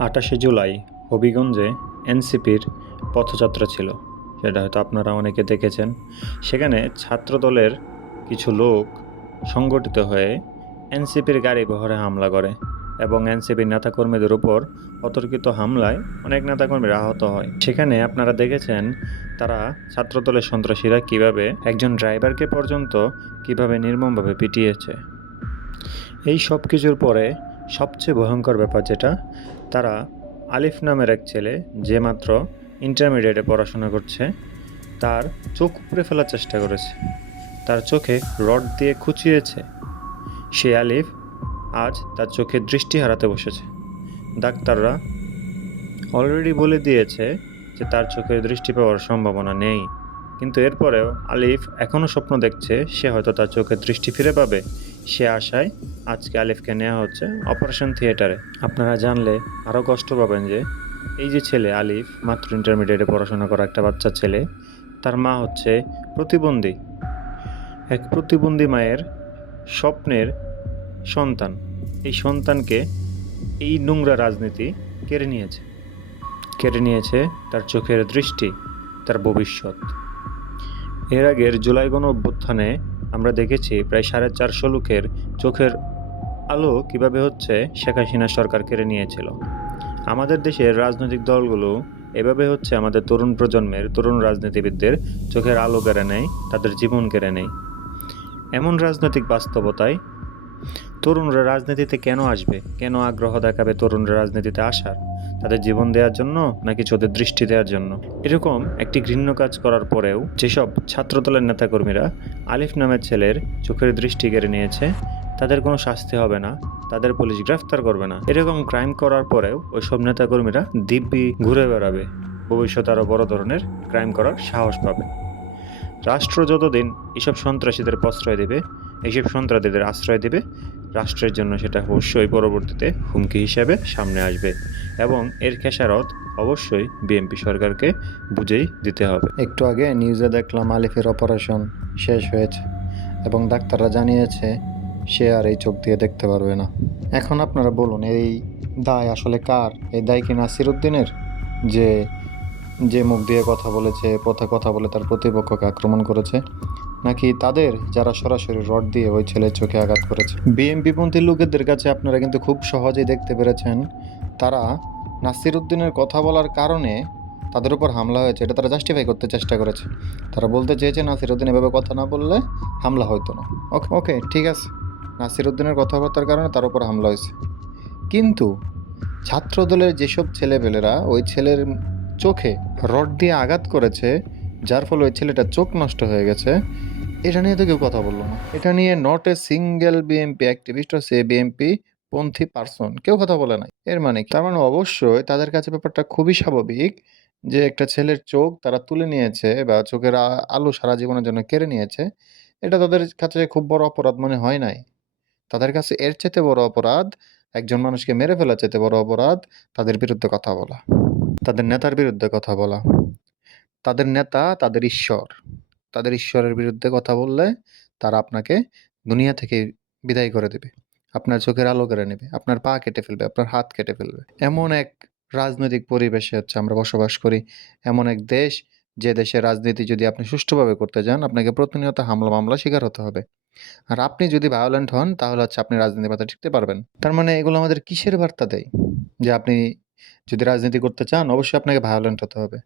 ২৮শে জুলাই হবিগঞ্জে এনসিপির পথযাত্রা ছিল। সেটা হয়তো আপনারা অনেকে দেখেছেন। সেখানে ছাত্রদলের কিছু লোক সংগঠিত হয়ে এনসিপির গাড়িবহরে হামলা করে এবং এনসিপির নেতাকর্মীদের উপর অতর্কিত হামলায় অনেক নেতাকর্মীরা আহত হয়। সেখানে আপনারা দেখেছেন তারা ছাত্রদলের সন্ত্রাসীরা কিভাবে একজন ড্রাইভারকে পর্যন্ত কিভাবে নির্মমভাবে পিটিয়েছে। এই সব কিছুর পরে সবচেয়ে ভয়ঙ্কর ব্যাপার যেটা, তারা আলিফ নামের এক ছেলে যে মাত্র ইন্টারমিডিয়েটে পড়াশোনা করছে, তার চোখ উপড়ে ফেলার চেষ্টা করেছে, তার চোখে রড দিয়ে খুঁচিয়েছে। সে আলিফ আজ তার চোখে দৃষ্টি হারাতে বসেছে। ডাক্তাররা অলরেডি বলে দিয়েছে যে তার চোখের দৃষ্টি পাওয়ার সম্ভাবনা নেই, কিন্তু এরপরেও আলিফ এখনও স্বপ্ন দেখছে সে হয়তো তার চোখের দৃষ্টি ফিরে পাবে। সে আশায় আজকে আলিফকে নেওয়া হচ্ছে অপারেশন থিয়েটারে। আপনারা জানলে আরও কষ্ট পাবেন যে এই যে ছেলে আলিফ, মাত্র ইন্টারমিডিয়েটে পড়াশোনা করা একটা বাচ্চা ছেলে, তার মা হচ্ছে প্রতিবন্ধী, এক প্রতিবন্ধী মায়ের স্বপ্নের সন্তান। এই সন্তানকে এই নোংরা রাজনীতি কেড়ে নিয়েছে তার চোখের দৃষ্টি, তার ভবিষ্যৎ। এর আগের জুলাই গণ অভ্যুত্থানে আমরা দেখেছি প্রায় 450 লোকের চোখের আলো কিভাবে হচ্ছে শেখ হাসিনা সরকার কেড়ে নিয়েছিল। আমাদের দেশের রাজনৈতিক দলগুলো এভাবে হচ্ছে আমাদের তরুণ প্রজন্মের, তরুণ রাজনীতিবিদদের চোখের আলো কেড়ে নেয়, তাদের জীবন কেড়ে নেয়। এমন রাজনৈতিক বাস্তবতায় তরুণরা রাজনীতিতে কেন আসবে, কেন আগ্রহ দেখাবে তরুণরা রাজনীতিতে আসার? তাদের জীবন দেওয়ার জন্য নাকি চোখের দৃষ্টি দেওয়ার জন্য? এরকম একটি ঘৃণ্য কাজ করার পরেও যেসব ছাত্রদলের নেতাকর্মীরা আলিফ নামের ছেলের চোখের দৃষ্টি কেড়ে নিয়েছে, তাদের কোনো শাস্তি হবে না, তাদের পুলিশ গ্রেফতার করবে না। এরকম ক্রাইম করার পরেও ওই সব নেতাকর্মীরা দিব্যি ঘুরে বেড়াবে, ভবিষ্যতে আরও বড় ধরনের ক্রাইম করার সাহস পাবে। রাষ্ট্র যতদিন এসব সন্ত্রাসীদের প্রশ্রয় দেবে, এইসব সন্ত্রাসীদের আশ্রয় দেবে, রাষ্ট্রের জন্য সেটা অবশ্যই পরবর্তীতে হুমকি হিসেবে সামনে আসবে এবং এর খেসারত অবশ্যই বিএনপি সরকারকে বুঝেই দিতে হবে। একটু আগে নিউজে দেখলাম আলিফের অপারেশন শেষ হয়েছে এবং ডাক্তাররা জানিয়েছে সে আর এই চোখ দিয়ে দেখতে পারবে না। এখন আপনারা বলুন, এই দায় আসলে কার? এই দায় কি নাসির উদ্দিনের, যে মুখ দিয়ে কথা বলেছে, পথে কথা বলে তার প্রতিপক্ষকে আক্রমণ করেছে, নাকি তাদের যারা সরাসরি রড দিয়ে ওই ছেলের চোখে আঘাত করেছে? বিএনপিপন্থী লোকেদের কাছে আপনারা কিন্তু খুব সহজেই দেখতে পেরেছেন, তারা নাসির উদ্দিনের কথা বলার কারণে তাদের উপর হামলা হয়েছে এটা তারা জাস্টিফাই করতে চেষ্টা করেছে। তারা বলতে চেয়েছে নাসির উদ্দিন এভাবে কথা না বললে হামলা হতো না। ওকে ঠিক আছে, নাসির উদ্দিনের কথাবার্তার কারণে তার উপর হামলা হয়েছে, কিন্তু ছাত্রদলের যেসব ছেলেপেলেরা ওই ছেলের চোখে রড দিয়ে আঘাত করেছে, যার ফলে ওই ছেলেটার চোখ নষ্ট হয়ে গেছে, এটা নিয়ে তো কেউ কথা বললো না। এটা নিয়ে not a single BNP activist ও সে বিএনপি পন্থী পার্সন কেউ কথা বলে নাই। এর মানে তার মানে অবশ্যই তাদের কাছে ব্যাপারটা খুবই স্বাভাবিক যে একটা ছেলের চোখ তারা তুলে নিয়েছে বা চোখের আলো সারা জীবনের জন্য কেড়ে নিয়েছে, এটা তাদের কাছে খুব বড় অপরাধ মনে হয় নাই। তাদের কাছে এর চাইতে বড় অপরাধ, একজন মানুষকে মেরে ফেলার চাইতে বড় অপরাধ তাদের বিরুদ্ধে কথা বলা, তাদের নেতার বিরুদ্ধে কথা বলা। তাদের নেতা তাদের ঈশ্বরের বিরুদ্ধে কথা বললে তারা আপনাকে দুনিয়া থেকে বিদায় করে দেবে, আপনার চোখের আলো কেড়ে নেবে, আপনার পা কেটে ফেলবে, আপনার হাত কেটে ফেলবে। এমন এক রাজনৈতিক পরিবেশে হচ্ছে আমরা বসবাস করি, এমন এক দেশ যে দেশের রাজনীতি যদি আপনি সুষ্ঠুভাবে করতে যান আপনাকে প্রতিনিয়ত হামলা মামলা শিকার হতে হবে। আর আপনি যদি ভায়োলেন্ট হন তাহলে হচ্ছে আপনি রাজনীতির পথে টিকতে পারবেন। তার মানে এগুলো আমাদের কিসের বার্তা দেয়? যে আপনি যদি রাজনীতি করতে চান অবশ্যই আপনাকে ভায়োলেন্ট হতে হবে,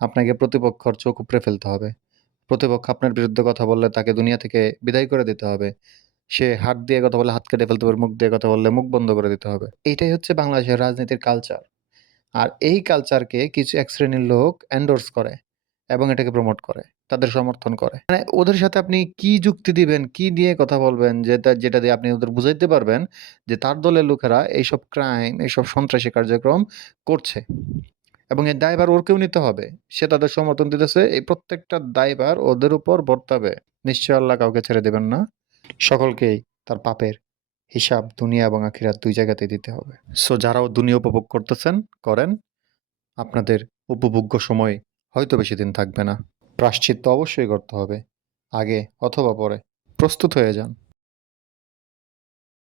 আপনাকে প্রতিপক্ষর চোখ উপড়ে ফেলতে হবে, প্রতিপক্ষ আপনার বিরুদ্ধে কথা বললে তাকে দুনিয়া থেকে বিদায় করে দিতে হবে, সে হাত দিয়ে কথা বললে হাত কেটে ফেলতে হবে, মুখ দিয়ে কথা বললে মুখ বন্ধ করে দিতে হবে। এইটাই হচ্ছে বাংলাদেশের রাজনীতির কালচার। আর এই কালচারকে কিছু এক শ্রেণীর লোক এন্ডোর্স করে এবং এটাকে প্রমোট করে, তাদের সমর্থন করে। মানে ওদের সাথে আপনি কি যুক্তি দিবেন, কি দিয়ে কথা বলবেন যেটা দিয়ে আপনি ওদের বুঝাইতে পারবেন যে তার দলের লোকেরা এইসব ক্রাইম, এইসব সন্ত্রাসী কার্যক্রম করছে এবং এর দায়ভার ওরকেও নিতে হবে। সে তাদের সমর্থন দিতেছে, এই প্রত্যেকটা দায়ভার ওদের উপর বর্তাবে। নিশ্চয় আল্লাহ কাউকে ছেড়ে দেবেন না, সকলকেই তার পাপের হিসাব দুনিয়া এবং আখিরাত দুই জায়গাতেই দিতে হবে। সো যারাও দুনিয়া উপভোগ করতেছেন করেন, আপনাদের উপভোগ্য সময় হয়তো বেশি দিন থাকবে না। প্রায়শ্চিত্ত অবশ্যই করতে হবে, আগে অথবা পরে। প্রস্তুত হয়ে যান।